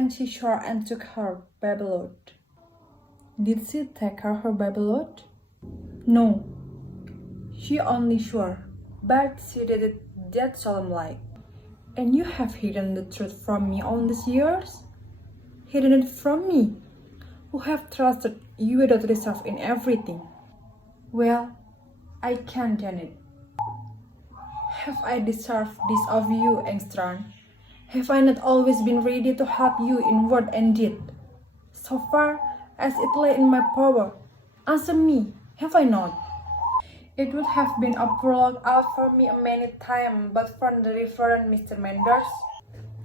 and she shore and took her baby load. Did she take her baby load? No, she only shore, but she did it that solemn-like. And you have hidden the truth from me all these years? Hidden it from me, who have trusted you without reserve in everything. Well, I can't deny it. Have I deserved this of you, Engstrand? Have I not always been ready to help you in word and deed? So far as it lay in my power, answer me, have I not? It would have been a prologue out for me many times, but from the Reverend Mr. Manders.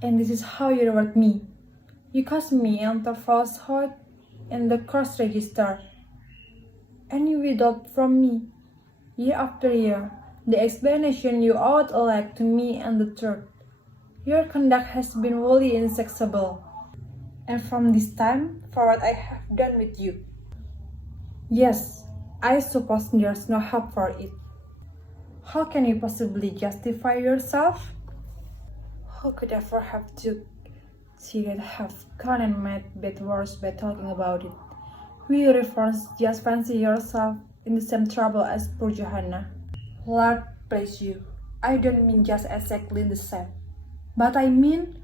And this is how you reward me. You cast me into falsehood in the cross register, and you withhold from me, year after year, the explanation you ought elect to me and the truth. Your conduct has been wholly inexcusable, and from this time forward I have done with you. Yes, I suppose there's no help for it. How can you possibly justify yourself? Who could ever have took she would have gone and made bad worse by talking about it. Will you reforms just fancy yourself in the same trouble as poor Johanna? Lord bless you, I don't mean just exactly the same. But I mean,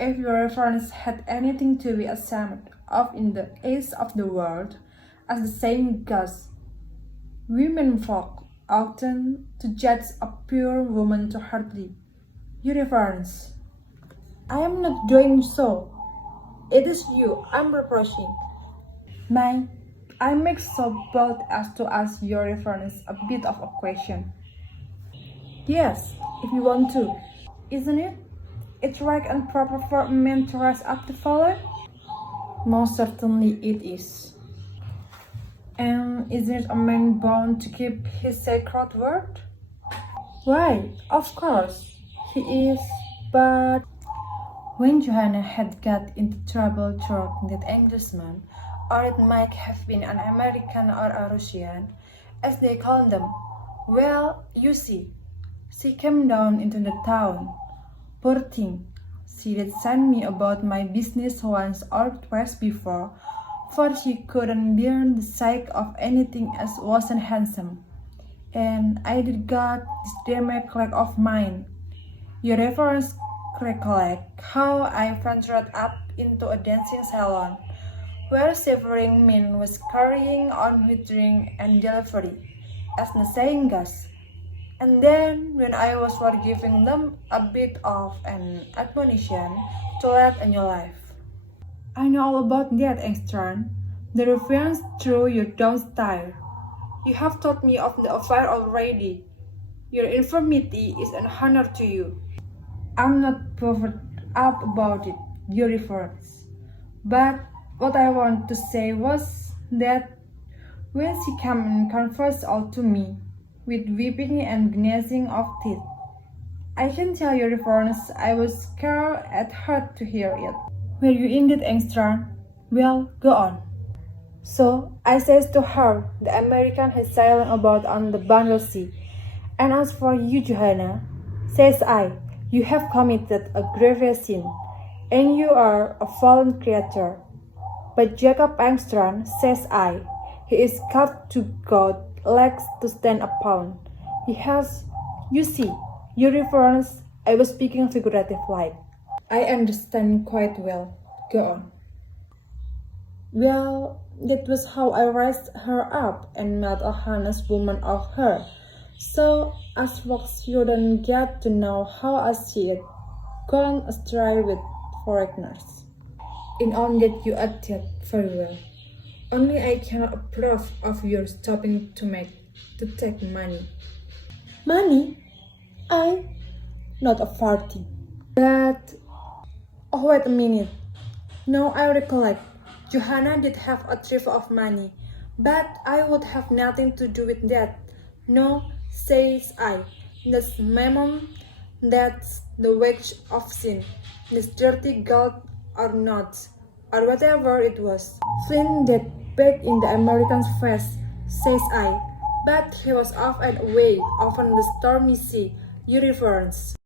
if your reference had anything to be ashamed of in the eyes of the world, as the saying goes, women folk often to judge a pure woman too hardly. Your reference. I am not doing so. It is you I'm reproaching. I make so bold as to ask your reference a bit of a question. Yes, if you want to. Isn't it? It's right and proper for a man to rise up to fallen? Most certainly it is. And isn't a man bound to keep his sacred word? Why, of course, he is, but... When Johanna had got into trouble through that Englishman, or it might have been an American or a Russian, as they call them, well, you see, she came down into the town. Poor thing, she did send me about my business once or twice before, for she couldn't bear the sight of anything as wasn't handsome. And I did got this damaged leg of mine. Your reference recollect how I ventured up into a dancing salon, where shivering men was carrying on with drink and delivery, as the saying goes. And then, when I was for giving them a bit of an admonition to lead a new life. I know all about that, Engstrand. The reference through your down style. You have told me of the affair already. Your infirmity is an honor to you. I'm not bothered up about it, your reference. But what I want to say was that when she came and confessed all to me, with weeping and gnashing of teeth, I can tell your reference I was scared at heart to hear it. Were you indeed, Engstrand? Well, go on. So I says to her, the American has sailed about on the Bundle Sea, and as for you, Johanna, says I, you have committed a grievous sin, and you are a fallen creature. But Jacob Engstrand, says I, he is cut to God, legs to stand upon. He has, you see, your reference, I was speaking figurative like. I understand quite well. Go on. Well, that was how I raised her up and made a honest woman of her. So, as folks shouldn't get to know how I see it, gone astray with foreigners. In all that you acted very well. Only I cannot approve of your stopping to take money. Money? Not a farthing. But, oh wait a minute. Now I recollect, Johanna did have a trifle of money, but I would have nothing to do with that. No, says I, that's mammon, that's the wage of sin, this dirty gold or not, or whatever it was. Flint that back in the American's face, says I, but he was off and away, off on the stormy sea, your reference.